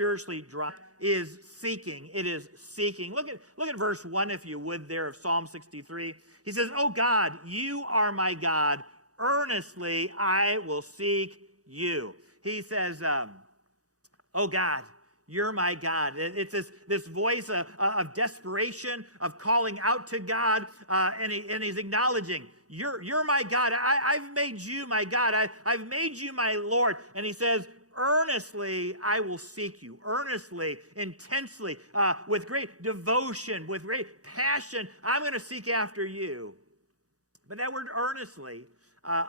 spiritually dry is seeking. It is seeking. Look at verse 1, if you would, there of Psalm 63. He says, "Oh God, you are my God. Earnestly I will seek you." He says, "Oh God, you're my God." It's this voice of desperation, of calling out to God, and he's acknowledging, you're my God. I've made you my God. I've made you my Lord. And he says, earnestly I will seek you. Earnestly, intensely, with great devotion, with great passion, I'm going to seek after you. But that word earnestly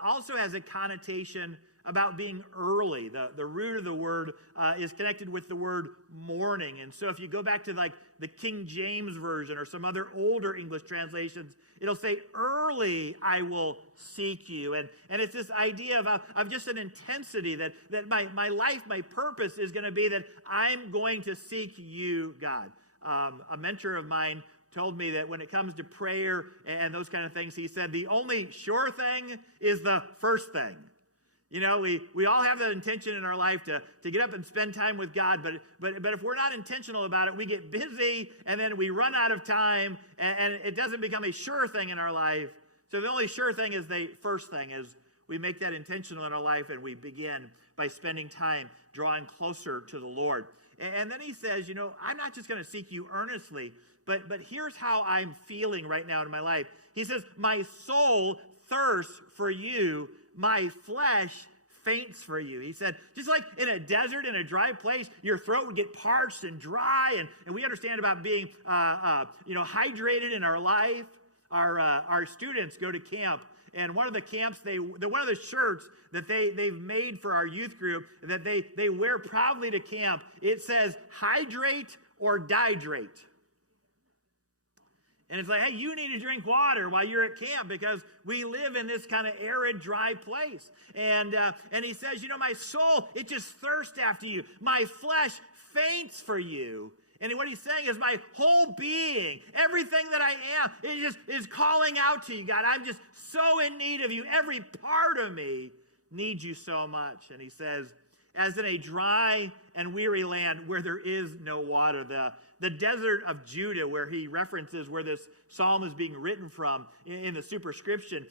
also has a connotation about being early. The root of the word is connected with the word morning. And so if you go back to like the King James Version or some other older English translations, it'll say, early I will seek you. And it's this idea of just an intensity that my life, my purpose is going to be that I'm going to seek you, God. A mentor of mine told me that when it comes to prayer and those kind of things, he said, the only sure thing is the first thing. You know, we all have that intention in our life to get up and spend time with God, but if we're not intentional about it, we get busy, and then we run out of time, and it doesn't become a sure thing in our life. So the only sure thing is the first thing, is we make that intentional in our life, and we begin by spending time drawing closer to the Lord. And then he says, you know, I'm not just going to seek you earnestly, but here's how I'm feeling right now in my life. He says, my soul thirsts for you, my flesh faints for you. He said, just like in a desert, in a dry place, your throat would get parched and dry, and we understand about being hydrated in our life. Our students go to camp, and one of the camps, one of the shirts that they've made for our youth group that they wear proudly to camp, it says, hydrate or dihydrate. And it's like, hey, you need to drink water while you're at camp because we live in this kind of arid, dry place. And he says, you know, my soul, it just thirsts after you. My flesh faints for you. And what he's saying is my whole being, everything that I am, it just is calling out to you, God. I'm just so in need of you. Every part of me needs you so much. And he says, as in a dry and weary land where there is no water, the desert of Judah, where he references where this psalm is being written from in the superscription.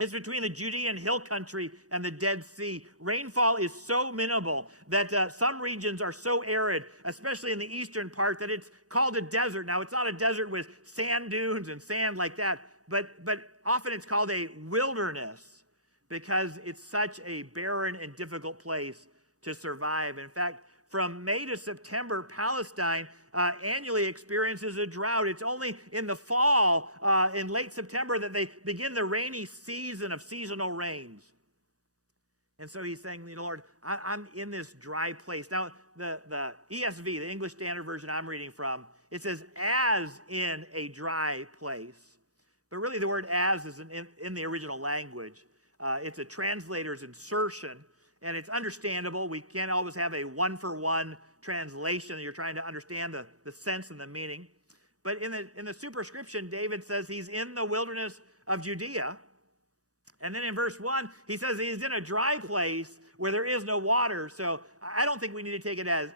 It's between the Judean hill country and the Dead Sea. Rainfall is so minimal that some regions are so arid, especially in the eastern part, that it's called a desert. Now, it's not a desert with sand dunes and sand like that, but often it's called a wilderness because it's such a barren and difficult place to survive. In fact, from May to September, Palestine annually experiences a drought. It's only in the fall, in late September, that they begin the rainy season of seasonal rains. And so he's saying, Lord, I'm in this dry place. Now, the ESV, the English Standard Version I'm reading from, it says, as in a dry place. But really the word as is in the original language. It's a translator's insertion. And it's understandable. We can't always have a one-for-one translation. You're trying to understand the sense and the meaning. But in the superscription, David says he's in the wilderness of Judea. And then in verse 1, he says he's in a dry place where there is no water. So I don't think we need to take it as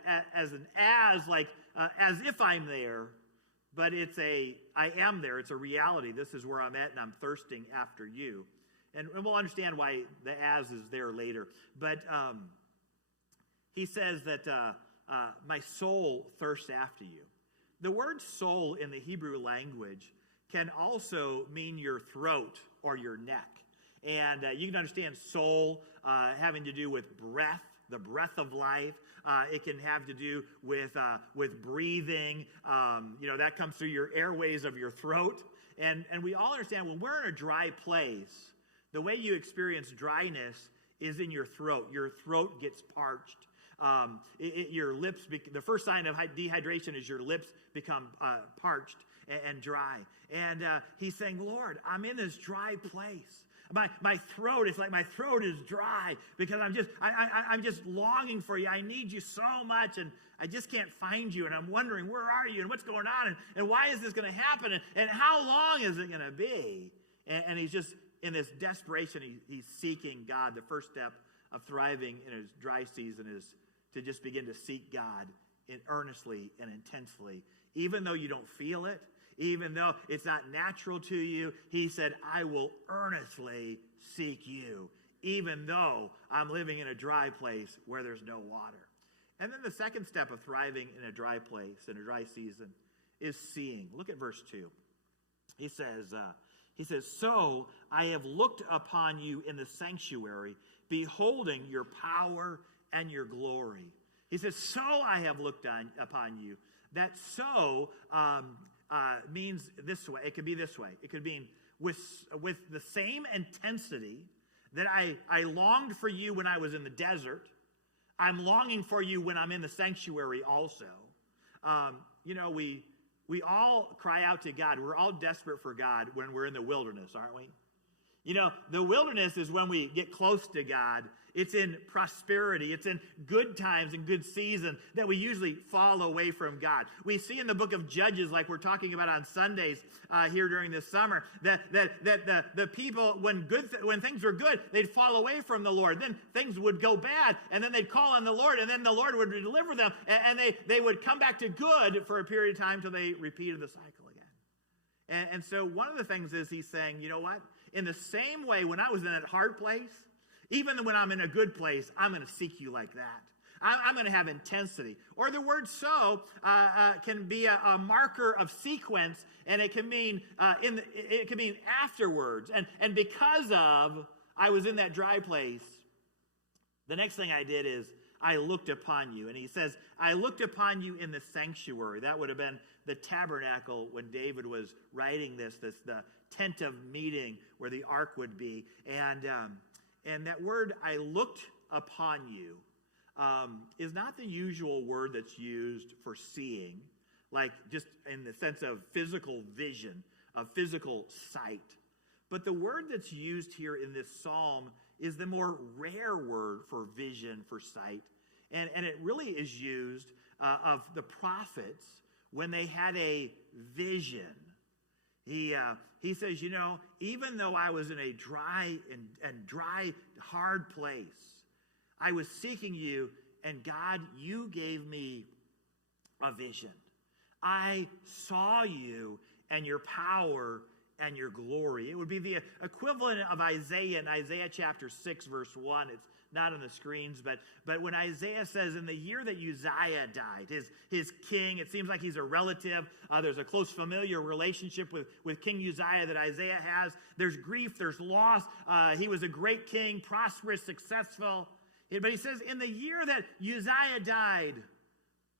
if I'm there. But I am there. It's a reality. This is where I'm at, and I'm thirsting after you. And we'll understand why the as is there later. But he says that my soul thirsts after you. The word soul in the Hebrew language can also mean your throat or your neck. And you can understand soul having to do with breath, the breath of life. It can have to do with breathing. That comes through your airways of your throat. And we all understand when we're in a dry place, the way you experience dryness is in your throat. Your throat gets parched. Your lips, the first sign of dehydration is your lips become parched and dry. And he's saying, Lord, I'm in this dry place. My throat, it's like my throat is dry because I'm just longing for you. I need you so much, and I just can't find you. And I'm wondering, where are you, and what's going on, and why is this going to happen, and how long is it going to be? And he's just in this desperation, he's seeking God. The first step of thriving in his dry season is to just begin to seek God earnestly and intensely. Even though you don't feel it, even though it's not natural to you, he said, I will earnestly seek you, even though I'm living in a dry place where there's no water. And then the second step of thriving in a dry place, in a dry season, is seeing. Look at verse 2. He says, so I have looked upon you in the sanctuary, beholding your power and your glory. He says, so I have looked upon you. That so means this way. It could be this way. It could mean with the same intensity that I longed for you when I was in the desert, I'm longing for you when I'm in the sanctuary also. We all cry out to God. We're all desperate for God when we're in the wilderness, aren't we? The wilderness is when we get close to God. It's in prosperity. It's in good times and good season that we usually fall away from God. We see in the book of Judges, like we're talking about on Sundays here during this summer, that the people, when things were good, they'd fall away from the Lord. Then things would go bad, and then they'd call on the Lord, and then the Lord would deliver them, and they would come back to good for a period of time till they repeated the cycle again. And so one of the things is he's saying, you know what? In the same way, when I was in that hard place, even when I'm in a good place, I'm going to seek you like that. I'm going to have intensity. Or the word so can be a marker of sequence, and it can mean it can mean afterwards. And because of I was in that dry place, the next thing I did is I looked upon you. And he says, I looked upon you in the sanctuary. That would have been the tabernacle when David was writing the tent of meeting where the ark would be. And that word, I looked upon you, is not the usual word that's used for seeing, like just in the sense of physical vision, of physical sight. But the word that's used here in this psalm is the more rare word for vision, for sight. And it really is used of the prophets when they had a vision. He says, even though I was in a dry, hard place, I was seeking you, and God, you gave me a vision. I saw you and your power and your glory. It would be the equivalent of Isaiah in Isaiah chapter 6, verse 1. It's not on the screens, but when Isaiah says, in the year that Uzziah died, his king, it seems like he's a relative. There's a close familiar relationship with King Uzziah that Isaiah has. There's grief, there's loss. He was a great king, prosperous, successful. But he says, in the year that Uzziah died,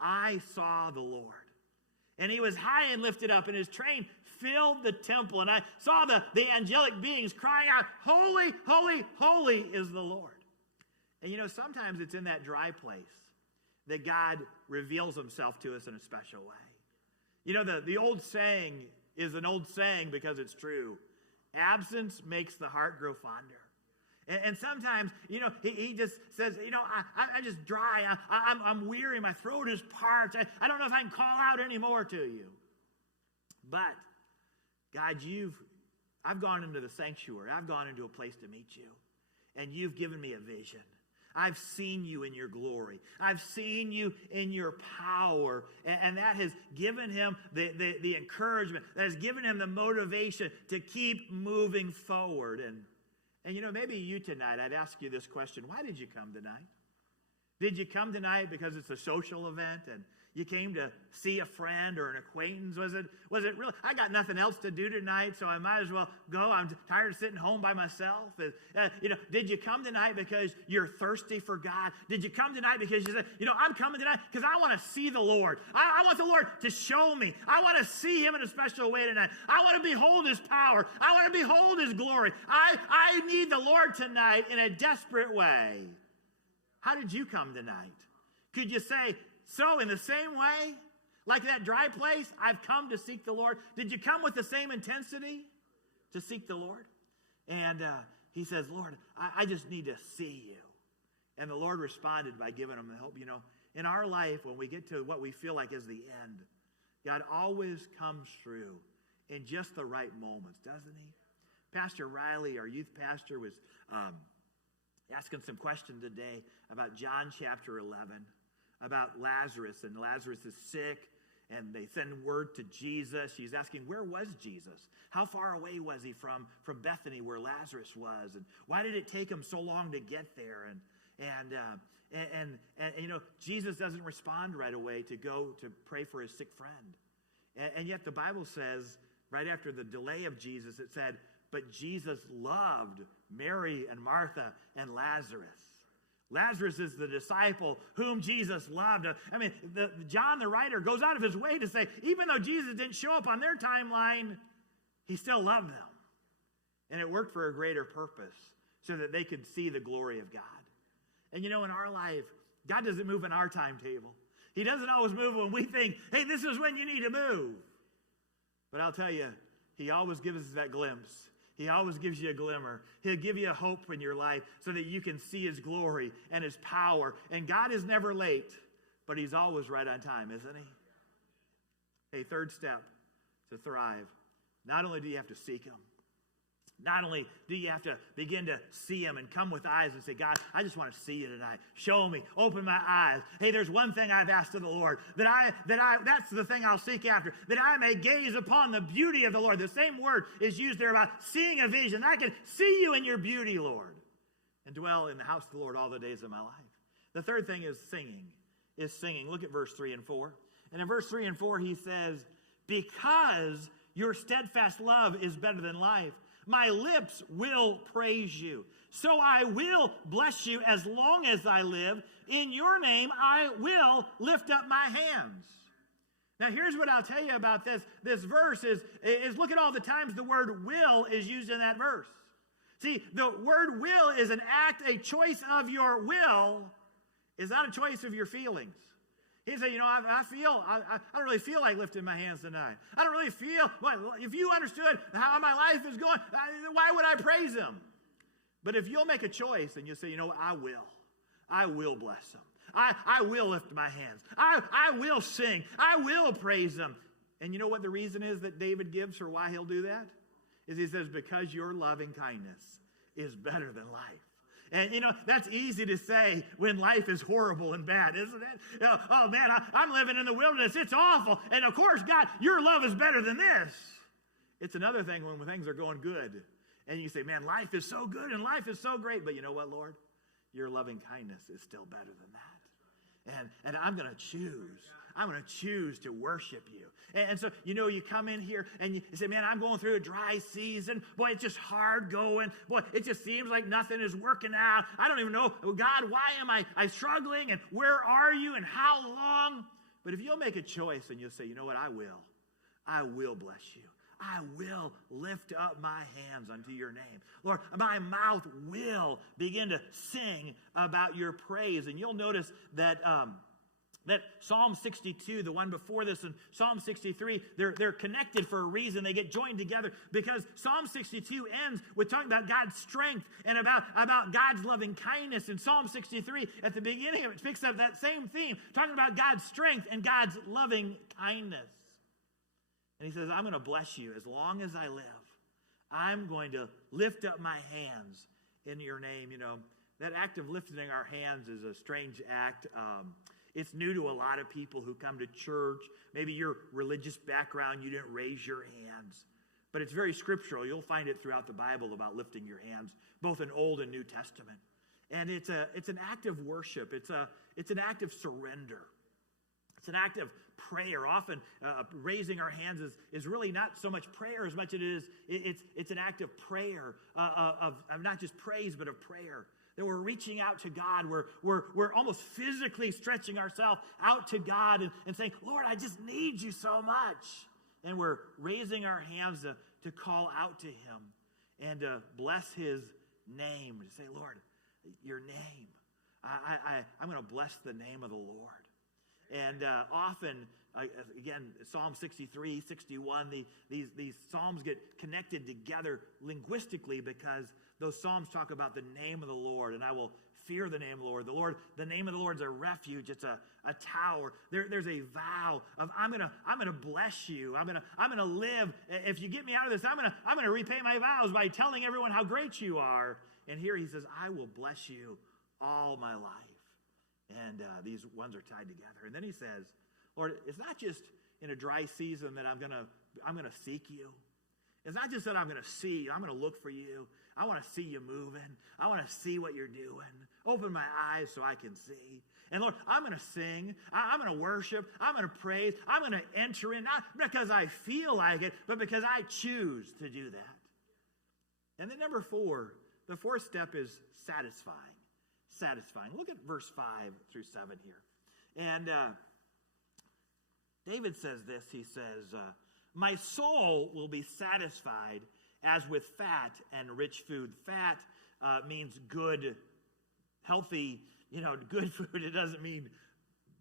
I saw the Lord. And he was high and lifted up, and his train filled the temple. And I saw the angelic beings crying out, holy, holy, holy is the Lord. And sometimes it's in that dry place that God reveals himself to us in a special way. The old saying is an old saying because it's true. Absence makes the heart grow fonder. And sometimes, he just says, I'm just dry. I'm weary. My throat is parched. I don't know if I can call out anymore to you. But, God, I've gone into the sanctuary. I've gone into a place to meet you. And you've given me a vision. I've seen you in your glory. I've seen you in your power. And that has given him the encouragement. That has given him the motivation to keep moving forward. And maybe you tonight, I'd ask you this question. Why did you come tonight? Did you come tonight because it's a social event and you came to see a friend or an acquaintance? Was it really, I got nothing else to do tonight, so I might as well go. I'm tired of sitting home by myself. Did you come tonight because you're thirsty for God? Did you come tonight because you said, I'm coming tonight because I want to see the Lord. I want the Lord to show me. I want to see him in a special way tonight. I want to behold his power. I want to behold his glory. I need the Lord tonight in a desperate way. How did you come tonight? Could you say, so in the same way, like that dry place, I've come to seek the Lord? Did you come with the same intensity to seek the Lord? And he says, Lord, I just need to see you. And the Lord responded by giving him the help. In our life, when we get to what we feel like is the end, God always comes through in just the right moments, doesn't he? Pastor Riley, our youth pastor, was asking some questions today about John chapter 11. about Lazarus, and Lazarus is sick, and they send word to Jesus. She's asking, where was Jesus? How far away was he from Bethany, where Lazarus was? And why did it take him so long to get there? And you know, Jesus doesn't respond right away to go to pray for his sick friend. And yet the Bible says, right after the delay of Jesus, it said, but Jesus loved Mary and Martha and Lazarus. Lazarus is the disciple whom Jesus loved. I mean, John the writer goes out of his way to say, even though Jesus didn't show up on their timeline, he still loved them. And it worked for a greater purpose, so that they could see the glory of God. And you know, in our life, God doesn't move in our timetable. He doesn't always move when we think, hey, this is when you need to move. But I'll tell you, he always gives us that glimpse. He always gives you a glimmer. He'll give you a hope in your life so that you can see his glory and his power. And God is never late, but he's always right on time, isn't he? A third step to thrive. Not only do you have to seek him, not only do you have to begin to see him and come with eyes and say, God, I just want to see you tonight. Show me. Open my eyes. Hey, there's one thing I've asked of the Lord, that's the thing I'll seek after, that I may gaze upon the beauty of the Lord. The same word is used there about seeing a vision. I can see you in your beauty, Lord, and dwell in the house of the Lord all the days of my life. The third thing is singing. Look at verse 3 and 4. And in verse 3 and 4, he says, because your steadfast love is better than life, my lips will praise you. So I will bless you as long as I live. In your name, I will lift up my hands. Now, here's what I'll tell you about this. This verse is look at all the times the word will is used in that verse. See, the word will is an act, a choice of your will. Is not a choice of your feelings. He said, you know, I don't really feel like lifting my hands tonight. I don't really feel, well, if you understood how my life is going, why would I praise him? But if you'll make a choice and you say, you know what, I will bless him. I will lift my hands. I will sing. I will praise him. And you know what the reason is that David gives for why he'll do that? Is he says, because your loving kindness is better than life. And, you know, that's easy to say when life is horrible and bad, isn't it? You know, oh, man, I'm living in the wilderness. It's awful. And, of course, God, your love is better than this. It's another thing when things are going good. And you say, man, life is so good and life is so great. But you know what, Lord? Your loving kindness is still better than that. And I'm going to choose. I'm going to choose to worship you. And so, you know, you come in here and you say, man, I'm going through a dry season. Boy, it's just hard going. Boy, it just seems like nothing is working out. I don't even know, God, why am I struggling? And where are you? And how long? But if you'll make a choice and you'll say, you know what, I will bless you. I will lift up my hands unto your name. Lord, my mouth will begin to sing about your praise. And you'll notice that that Psalm 62, the one before this, and Psalm 63, they're connected for a reason. They get joined together because Psalm 62 ends with talking about God's strength and about God's loving kindness. And Psalm 63, at the beginning of it, picks up that same theme, talking about God's strength and God's loving kindness. And he says, I'm going to bless you as long as I live. I'm going to lift up my hands in your name. You know, that act of lifting our hands is a strange act. It's new to a lot of people who come to church. Maybe your religious background, you didn't raise your hands. But it's very scriptural. You'll find it throughout the Bible about lifting your hands, both in Old and New Testament. And it's an act of worship. It's an act of surrender. It's an act of prayer. Often raising our hands is really not so much prayer as much as it's an act of prayer, of not just praise, but of prayer. That we're reaching out to God. We're almost physically stretching ourselves out to God and saying, Lord, I just need you so much. And we're raising our hands to call out to him and to bless his name. To say, Lord, your name. I'm going to bless the name of the Lord. And often, again, Psalm 63, 61, these Psalms get connected together linguistically because those Psalms talk about the name of the Lord, and I will fear the name of the Lord. The name of the Lord is a refuge. It's a tower. There's a vow of I'm gonna bless you. I'm gonna live. If you get me out of this, I'm gonna repay my vows by telling everyone how great you are. And here he says, I will bless you all my life. And these ones are tied together. And then he says, Lord, it's not just in a dry season that I'm gonna seek you. It's not just that I'm going to see you. I'm going to look for you. I want to see you moving. I want to see what you're doing. Open my eyes so I can see. And Lord, I'm going to sing. I'm going to worship. I'm going to praise. I'm going to enter in, not because I feel like it, but because I choose to do that. And then number 4, the 4th step is satisfying. Satisfying. Look at verse 5 through 7 here. And David says this. He says, my soul will be satisfied as with fat and rich food. Fat means good, healthy, good food. It doesn't mean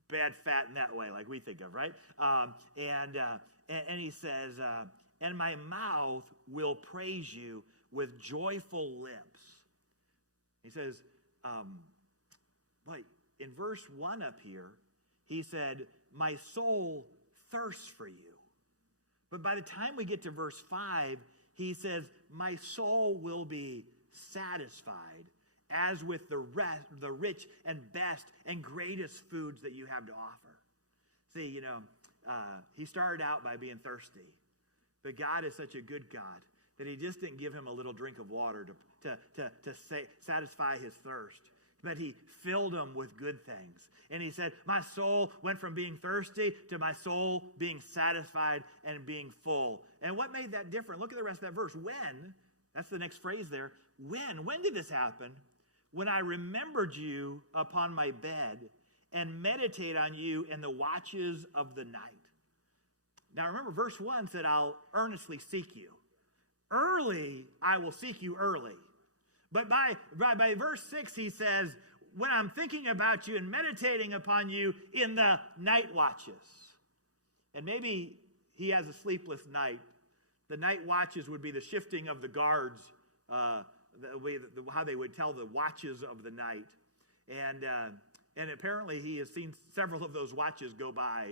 bad fat in that way like we think of, right? And he says, and my mouth will praise you with joyful lips. He says, in verse 1 up here, he said, my soul thirsts for you. But by the time we get to verse 5, he says, my soul will be satisfied as with the rich and best and greatest foods that you have to offer. See, he started out by being thirsty. But God is such a good God that he just didn't give him a little drink of water to satisfy his thirst. But he filled him with good things. And he said, my soul went from being thirsty to my soul being satisfied and being full. And what made that different? Look at the rest of that verse. When, that's the next phrase there. When did this happen? When I remembered you upon my bed and meditate on you in the watches of the night. Now remember, verse 1 said, I'll earnestly seek you. Early, I will seek you early. But by verse 6, he says, when I'm thinking about you and meditating upon you in the night watches. And maybe he has a sleepless night. The night watches would be the shifting of the guards, how they would tell the watches of the night. And apparently he has seen several of those watches go by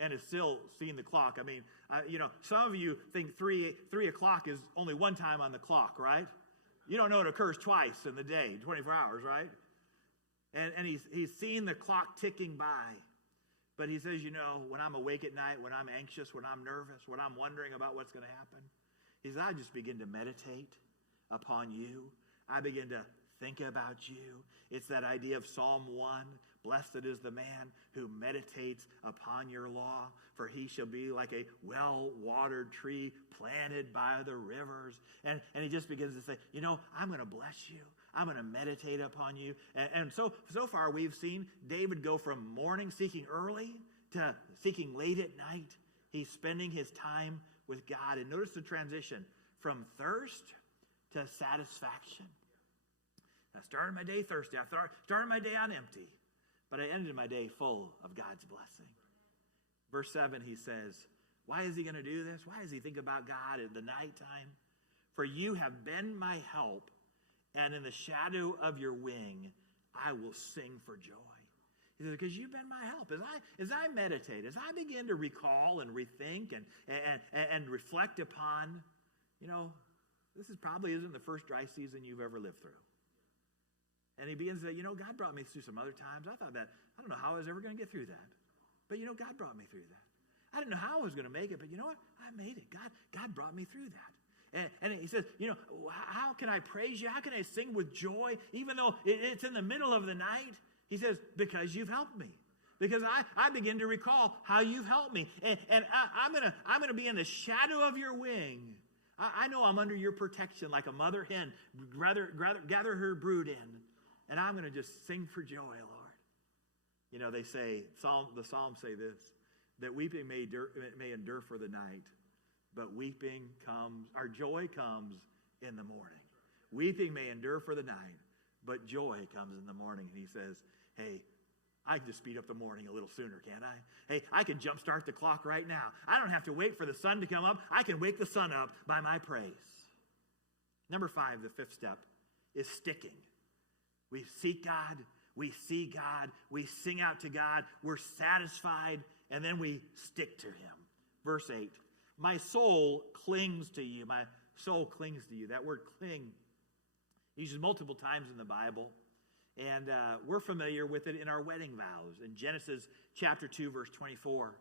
and is still seeing the clock. I mean, some of you think 3 o'clock is only one time on the clock, right? You don't know it occurs twice in the day, 24 hours, right? And he's seeing the clock ticking by. But he says, when I'm awake at night, when I'm anxious, when I'm nervous, when I'm wondering about what's going to happen, he says, I just begin to meditate upon you. I begin to think about you. It's that idea of Psalm 1. Blessed is the man who meditates upon your law, for he shall be like a well-watered tree planted by the rivers. And he just begins to say, I'm going to bless you. I'm going to meditate upon you. And so far we've seen David go from morning seeking early to seeking late at night. He's spending his time with God. And notice the transition from thirst to satisfaction. I started my day thirsty. I started my day on empty. But I ended my day full of God's blessing. Verse 7, he says, why is he going to do this? Why does he think about God at the nighttime? For you have been my help, and in the shadow of your wing, I will sing for joy. He says, because you've been my help. As I meditate, as I begin to recall and rethink and reflect upon, this probably isn't the first dry season you've ever lived through. And he begins to say, God brought me through some other times. I thought that, I don't know how I was ever going to get through that. But God brought me through that. I didn't know how I was going to make it, but you know what? I made it. God brought me through that. And he says, how can I praise you? How can I sing with joy, even though it's in the middle of the night? He says, because you've helped me. Because I begin to recall how you've helped me. And I'm going to be in the shadow of your wing. I know I'm under your protection like a mother hen, gather her brood in. And I'm going to just sing for joy, Lord. They say, the Psalms say this, that weeping may endure for the night, but joy comes in the morning. Weeping may endure for the night, but joy comes in the morning. And he says, hey, I can just speed up the morning a little sooner, can't I? Hey, I can jumpstart the clock right now. I don't have to wait for the sun to come up. I can wake the sun up by my praise. Number 5, the 5th step, is sticking. We seek God, we see God, we sing out to God, we're satisfied, and then we stick to him. Verse 8, my soul clings to you. My soul clings to you. That word cling, uses multiple times in the Bible. And we're familiar with it in our wedding vows in Genesis chapter 2, verse 24.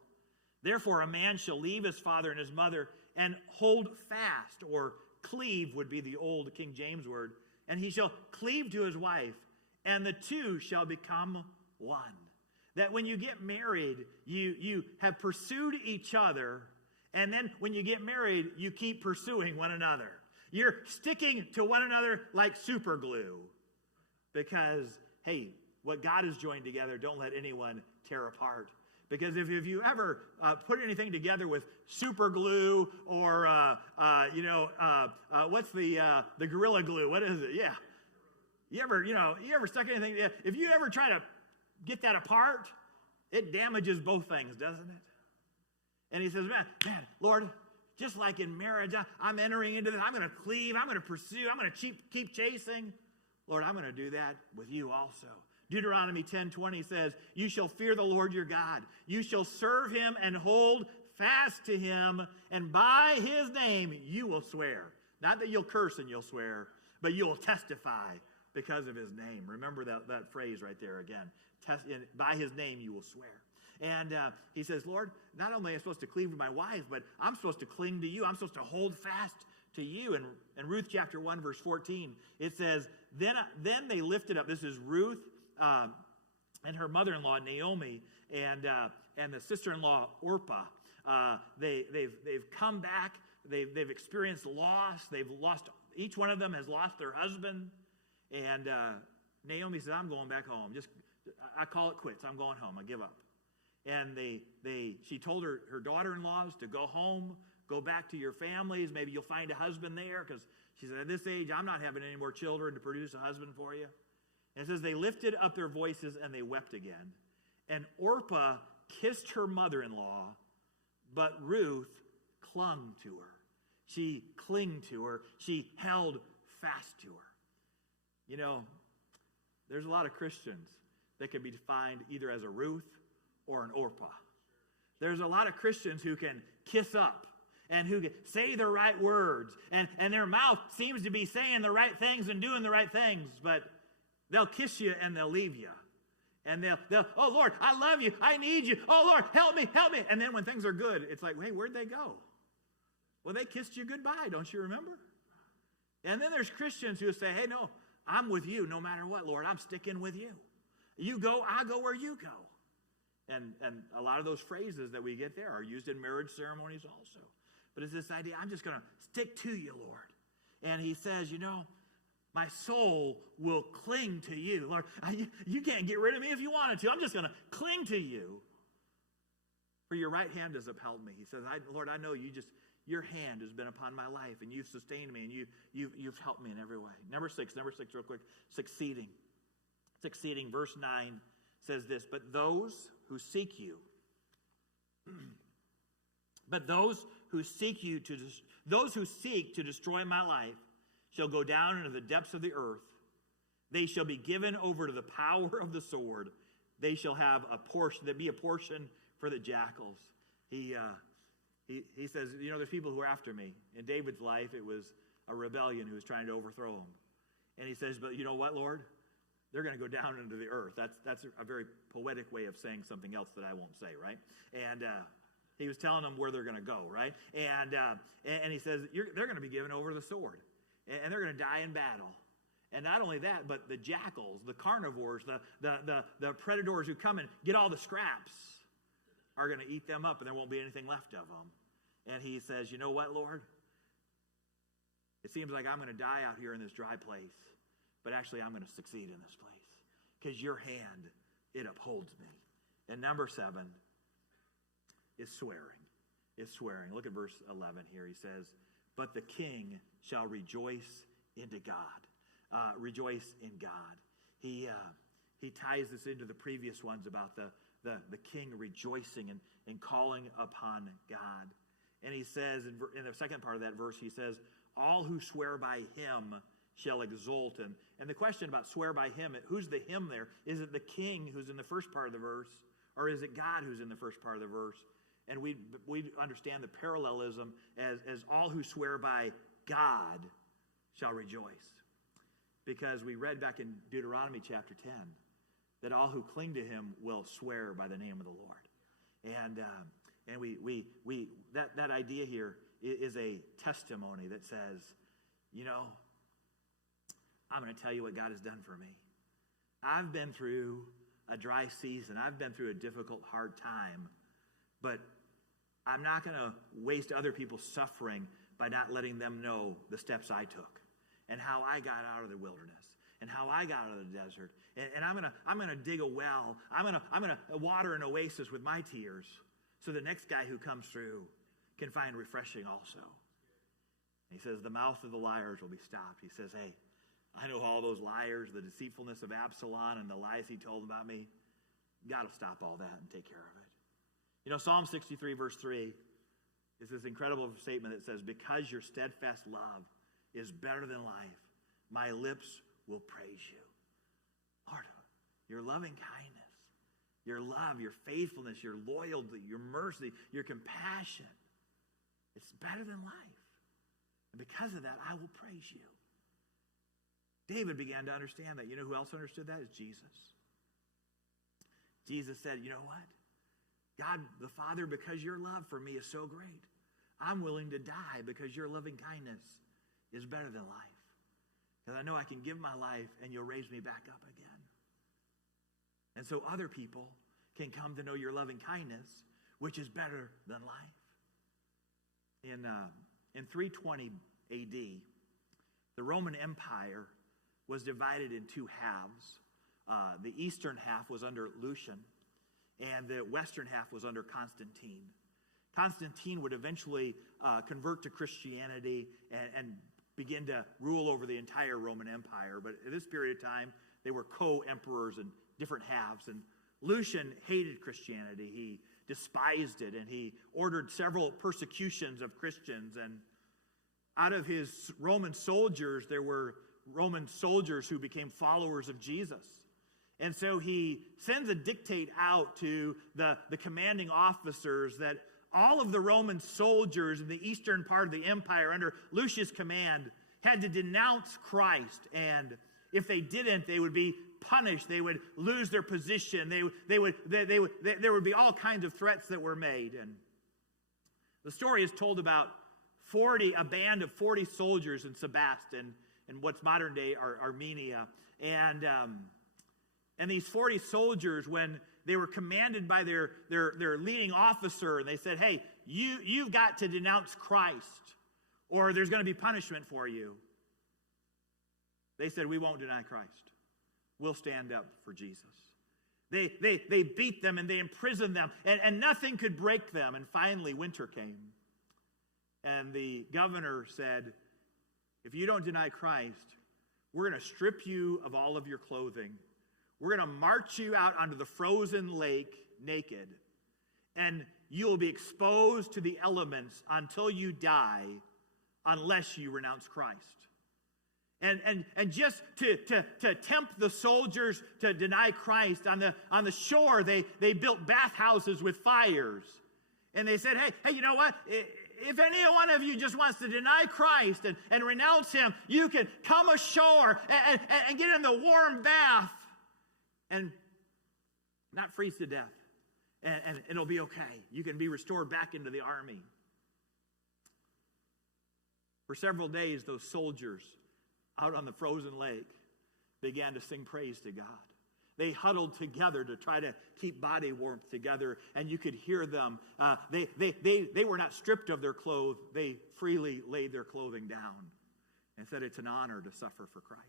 Therefore, a man shall leave his father and his mother and hold fast, or cleave would be the old King James word, and he shall cleave to his wife, and the two shall become one. That when you get married, you have pursued each other, and then when you get married, you keep pursuing one another. You're sticking to one another like super glue. Because, hey, what God has joined together, don't let anyone tear apart. Because if you ever put anything together with super glue or, what's the Gorilla Glue? What is it? Yeah. You ever stuck anything together? If you ever try to get that apart, it damages both things, doesn't it? And he says, man, Lord, just like in marriage, I'm entering into this. I'm going to cleave. I'm going to pursue. I'm going to keep chasing. Lord, I'm going to do that with you also. Deuteronomy 10:20 says, you shall fear the Lord your God. You shall serve him and hold fast to him, and by his name you will swear. Not that you'll curse and you'll swear, but you'll testify because of his name. Remember that phrase right there again. By his name you will swear. And he says, Lord, not only am I supposed to cleave to my wife, but I'm supposed to cling to you. I'm supposed to hold fast to you. And in Ruth chapter 1, verse 14, it says, then they lifted up, this is Ruth and her mother-in-law, Naomi, and the sister-in-law, Orpah. They've come back. They've experienced loss. They've lost, each one of them has lost their husband. And Naomi says, I'm going back home. I call it quits. I'm going home. I give up. And she told her daughter-in-laws to go home, go back to your families. Maybe you'll find a husband there, because she said, at this age, I'm not having any more children to produce a husband for you. And it says they lifted up their voices and they wept again. And Orpah kissed her mother-in-law, but Ruth clung to her. She clung to her. She held fast to her. You know, there's a lot of Christians that can be defined either as a Ruth or an Orpah. There's a lot of Christians who can kiss up and who can say the right words, and their mouth seems to be saying the right things and doing the right things, but they'll kiss you and they'll leave you. And they'll, oh, Lord, I love you. I need you. Oh, Lord, help me, help me. And then when things are good, it's like, hey, where'd they go? Well, they kissed you goodbye, don't you remember? And then there's Christians who say, hey, no, I'm with you no matter what, Lord. I'm sticking with you. You go, I go where you go. And a lot of those phrases that we get there are used in marriage ceremonies also. But it's this idea, I'm just going to stick to you, Lord. And he says, you know, my soul will cling to you. Lord, you can't get rid of me if you wanted to. I'm just going to cling to you. For your right hand has upheld me. He says, Lord, I know your hand has been upon my life, and you've sustained me, and you've helped me in every way. Number six real quick, succeeding. Succeeding, verse 9 says this, but those who seek to destroy my life shall go down into the depths of the earth. They shall be given over to the power of the sword. They shall have a portion, there be a portion for the jackals. He says, you know, there's people who are after me. In David's life, it was a rebellion who was trying to overthrow him. And he says, but you know what, Lord? They're going to go down into the earth. That's a very poetic way of saying something else that I won't say, right? And he was telling them where they're going to go, right? And he says, they're going to be given over to the sword. And they're going to die in battle. And not only that, but the jackals, the carnivores, the predators who come and get all the scraps are going to eat them up, and there won't be anything left of them. And he says, you know what, Lord? It seems like I'm going to die out here in this dry place, but actually I'm going to succeed in this place because your hand, it upholds me. And number 7 is swearing. Is swearing. Look at verse 11 here. He says, but the king shall rejoice into God. Rejoice in God. He ties this into the previous ones about the king rejoicing and calling upon God. And he says, in the second part of that verse, he says, all who swear by him shall exult him. And the question about swear by him, who's the him there? Is it the king who's in the first part of the verse? Or is it God who's in the first part of the verse? And we understand the parallelism as all who swear by God shall rejoice. because we read back in Deuteronomy chapter 10 that all who cling to him will swear by the name of the Lord. And that idea here is a testimony that says, you know, I'm going to tell you what God has done for me. I've been through a dry season. I've been through a difficult, hard time. But I'm not going to waste other people's suffering by not letting them know the steps I took and how I got out of the wilderness and how I got out of the desert. And I'm gonna dig a well. I'm gonna water an oasis with my tears, so the next guy who comes through can find refreshing also. And he says, the mouth of the liars will be stopped. He says, hey, I know all those liars, the deceitfulness of Absalom and the lies he told about me. God will stop all that and take care of it. You know, Psalm 63 verse 3 is this incredible statement that says, because your steadfast love is better than life, my lips will praise you. Lord, your loving kindness, your love, your faithfulness, your loyalty, your mercy, your compassion, it's better than life. And because of that, I will praise you. David began to understand that. You know who else understood that? Is Jesus. Jesus said, you know what? God, the Father, because your love for me is so great, I'm willing to die because your loving kindness is better than life. Because I know I can give my life and you'll raise me back up again. And so other people can come to know your loving kindness, which is better than life. In 320 AD, the Roman Empire was divided in two halves. The eastern half was under Lucian, and the western half was under Constantine. Constantine would eventually convert to Christianity and begin to rule over the entire Roman Empire. But at this period of time, they were co-emperors in different halves. And Lucian hated Christianity. He despised it, and he ordered several persecutions of Christians. And out of his Roman soldiers, there were Roman soldiers who became followers of Jesus. And so he sends a dictate out to the commanding officers that all of the Roman soldiers in the eastern part of the empire under Lucius' command had to denounce Christ. And if they didn't, they would be punished. They would lose their position. There would be all kinds of threats that were made. And the story is told about a band of 40 soldiers in Sebastin, in what's modern day Armenia. And these 40 soldiers, when they were commanded by their leading officer, and they said, hey, you've got to denounce Christ, or there's going to be punishment for you. They said, we won't deny Christ. We'll stand up for Jesus. They beat them and they imprisoned them, and nothing could break them. And finally, winter came. And the governor said, if you don't deny Christ, we're going to strip you of all of your clothing. We're going to march you out onto the frozen lake naked, and you will be exposed to the elements until you die unless you renounce Christ. And just to tempt the soldiers to deny Christ, on the shore, they built bathhouses with fires. And they said, hey, you know what? If any one of you just wants to deny Christ and renounce him, you can come ashore and get in the warm bath and not freeze to death. And it'll be okay. You can be restored back into the army. For several days, those soldiers out on the frozen lake began to sing praise to God. They huddled together to try to keep body warmth together, and you could hear them. They were not stripped of their clothes. They freely laid their clothing down and said it's an honor to suffer for Christ.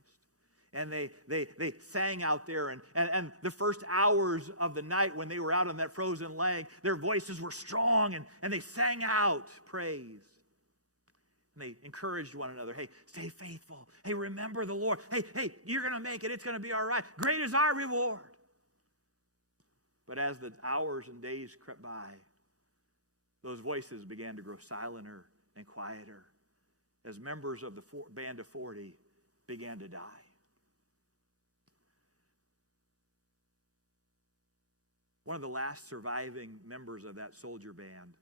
And they sang out there, and the first hours of the night when they were out on that frozen lake, their voices were strong, and they sang out praise. And they encouraged one another. Hey, stay faithful. Hey, remember the Lord. Hey, you're going to make it. It's going to be all right. Great is our reward. But as the hours and days crept by, those voices began to grow silenter and quieter as members of the band of 40 began to die. One of the last surviving members of that soldier band,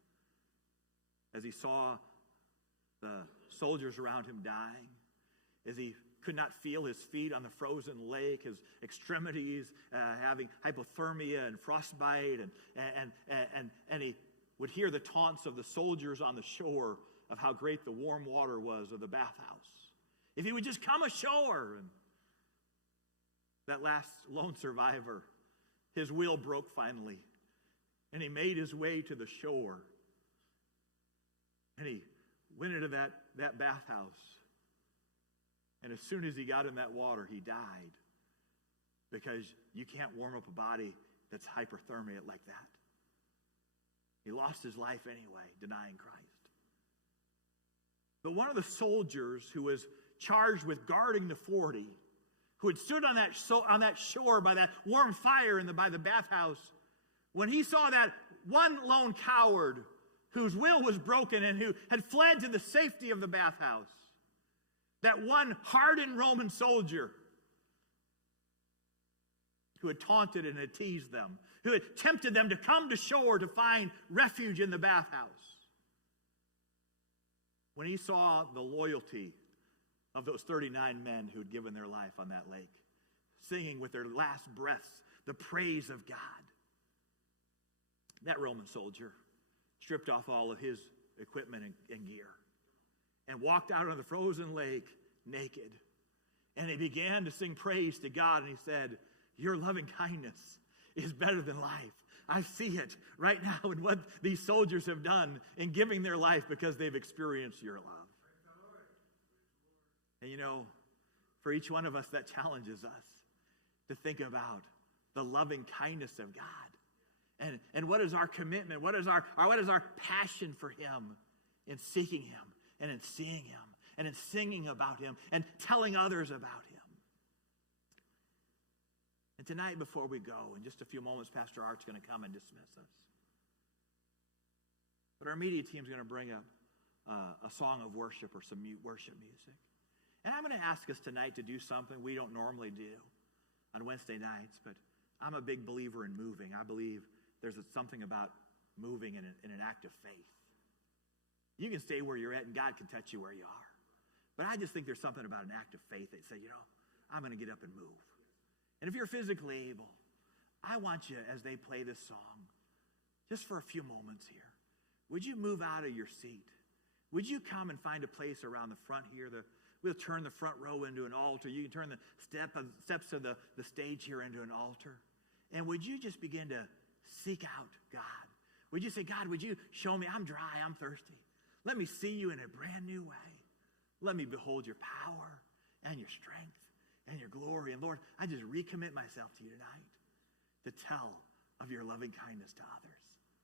as he saw the soldiers around him dying, as he could not feel his feet on the frozen lake, his extremities having hypothermia and frostbite, and he would hear the taunts of the soldiers on the shore of how great the warm water was of the bathhouse. If he would just come ashore. And that last lone survivor, his will broke finally, and he made his way to the shore, and he went into that bathhouse. And as soon as he got in that water, he died, because you can't warm up a body that's hypothermia like that. He lost his life anyway, denying Christ. But one of the soldiers who was charged with guarding the 40, who had stood on that shore by that warm fire by the bathhouse, when he saw that one lone coward whose will was broken and who had fled to the safety of the bathhouse, that one hardened Roman soldier who had taunted and had teased them, who had tempted them to come to shore to find refuge in the bathhouse, when he saw the loyalty of those 39 men who had given their life on that lake, singing with their last breaths the praise of God, that Roman soldier stripped off all of his equipment and gear and walked out on the frozen lake naked. And he began to sing praise to God, and he said, "Your loving kindness is better than life. I see it right now in what these soldiers have done in giving their life because they've experienced your love." And you know, for each one of us, that challenges us to think about the loving kindness of God. And what is our commitment? What is our passion for him in seeking him and in seeing him and in singing about him and telling others about him? And tonight, before we go, in just a few moments, Pastor Art's going to come and dismiss us. But our media team's going to bring up a song of worship or some worship music. And I'm going to ask us tonight to do something we don't normally do on Wednesday nights, but I'm a big believer in moving. I believe there's something about moving in an act of faith. You can stay where you're at, and God can touch you where you are. But I just think there's something about an act of faith that say, I'm going to get up and move. And if you're physically able, I want you, as they play this song, just for a few moments here, would you move out of your seat? Would you come and find a place around the front here? We'll turn the front row into an altar. You can turn the steps of the stage here into an altar. And would you just begin to seek out God? Would you say, God, would you show me? I'm dry, I'm thirsty. Let me see you in a brand new way. Let me behold your power and your strength and your glory. And Lord, I just recommit myself to you tonight to tell of your loving kindness to others.